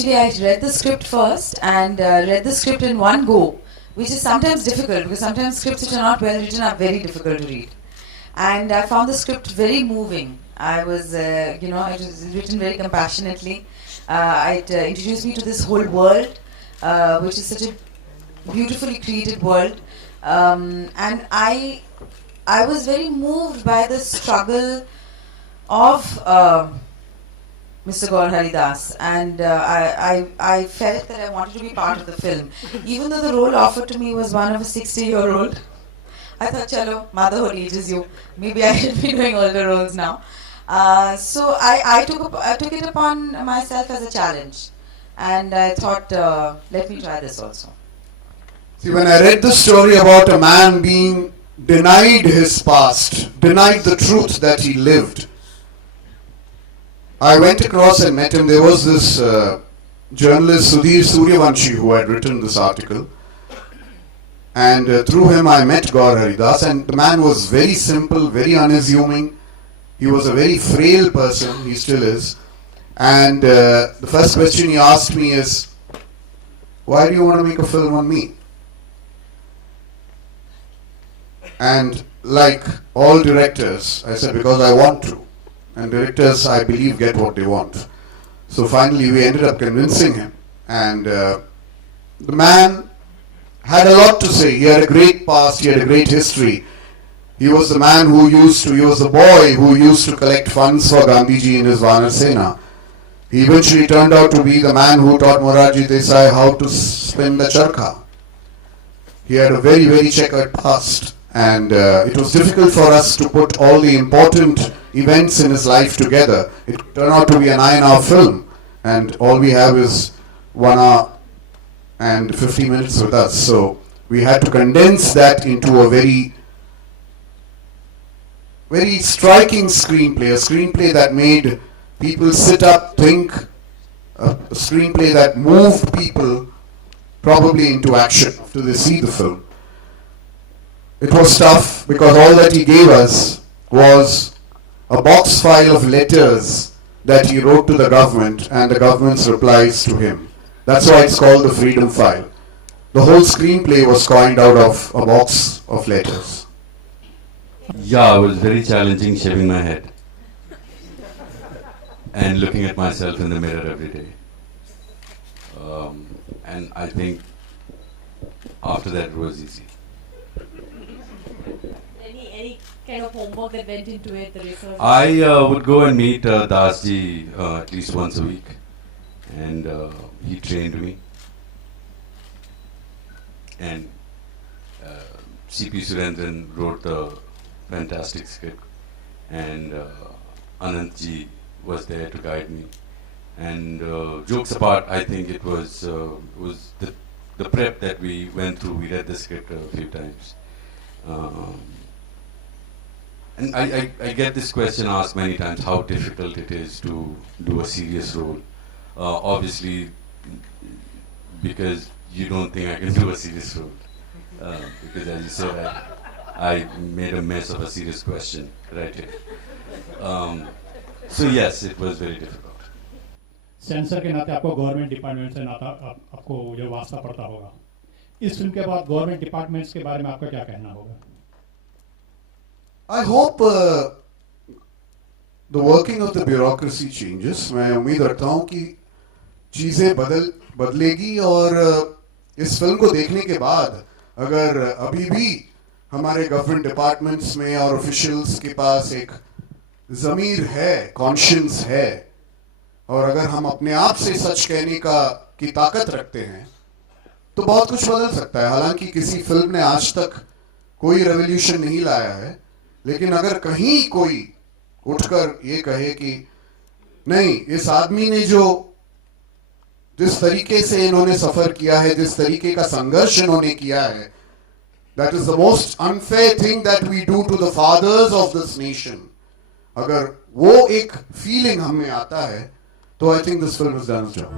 Actually, I read the script first and read the script in one go, which is sometimes difficult because sometimes scripts which are not well written are very difficult to read. And I found the script very moving. I was, it was written very compassionately. It introduced me to this whole world, which is such a beautifully created world. And I was very moved by the struggle of Mr. Gour Hari Dastaan, and I felt that I wanted to be part of the film. Even though the role offered to me was one of a 60-year-old, I thought, chalo, motherhood ages you. Maybe I should be doing older roles now. So I took it upon myself as a challenge, and I thought, let me try this also. See, when I read the story about a man being denied his past, denied the truth that he lived, I went across and met him. There was this journalist, Sudhir Suryavanshi, who had written this article. And through him I met Gour Hari Dastaan, and the man was very simple, very unassuming. He was a very frail person, he still is. And the first question he asked me is, why do you want to make a film on me? And like all directors, I said, because I want to. And directors, I believe, get what they want. So finally we ended up convincing him. And the man had a lot to say. He had a great past, he had a great history. He was the man who he was the boy who used to collect funds for Gandhiji in his Vanar Sena. He eventually turned out to be the man who taught Morarji Desai how to spin the charkha. He had a very, very checkered past. And it was difficult for us to put all the important events in his life together. It turned out to be a 9-hour film, and all we have is 1 hour and 50 minutes with us. So we had to condense that into a very, very striking screenplay, a screenplay that made people sit up, think, a screenplay that moved people probably into action after they see the film. It was tough because all that he gave us was a box file of letters that he wrote to the government and the government's replies to him. That's why it's called the Freedom File. The whole screenplay was coined out of a box of letters. Yeah, it was very challenging shaving my head and looking at myself in the mirror every day. And I think after that it was easy. Any kind of homework that went into it, the research? I would go and meet Dasji at least once a week, and he trained me. And C.P. Surendran wrote the fantastic script, and Anantji was there to guide me. And jokes apart, I think it was the prep that we went through. We read the script a few times. And I get this question asked many times, how difficult it is to do a serious role. Obviously, because you don't think I can do a serious role. Because as you said, I made a mess of a serious question right here. So yes, it was very difficult. Sensor के नाते आपको government department से नाता आपको जो वास्ता पड़ता होगा, इस फिल्म के बाद गवर्नमेंट डिपार्टमेंट्स के बारे में आपका क्या कहना होगा? I hope the working of the bureaucracy changes. मैं उम्मीद रखता हूँ कि चीज़ें बदलेगी और इस फिल्म को देखने के बाद अगर अभी भी हमारे गवर्नमेंट डिपार्टमेंट्स में और ऑफिशियल्स के पास एक ज़मीर है, कॉन्शियंस है, और अगर हम अपने आप से सच कहने की ताकत रखते हैं, तो बहुत कुछ बदल सकता है. हालांकि किसी फिल्म ने आज तक कोई रेवोल्यूशन नहीं लाया है, लेकिन अगर कहीं कोई उठकर ये कहे कि नहीं, इस आदमी ने जिस तरीके से इन्होंने सफर किया है, जिस तरीके का संघर्ष इन्होंने किया है, that is the most unfair thing that we do to the fathers of this nation. अगर वो एक फीलिंग हमें आता है, तो I think this film has done its job.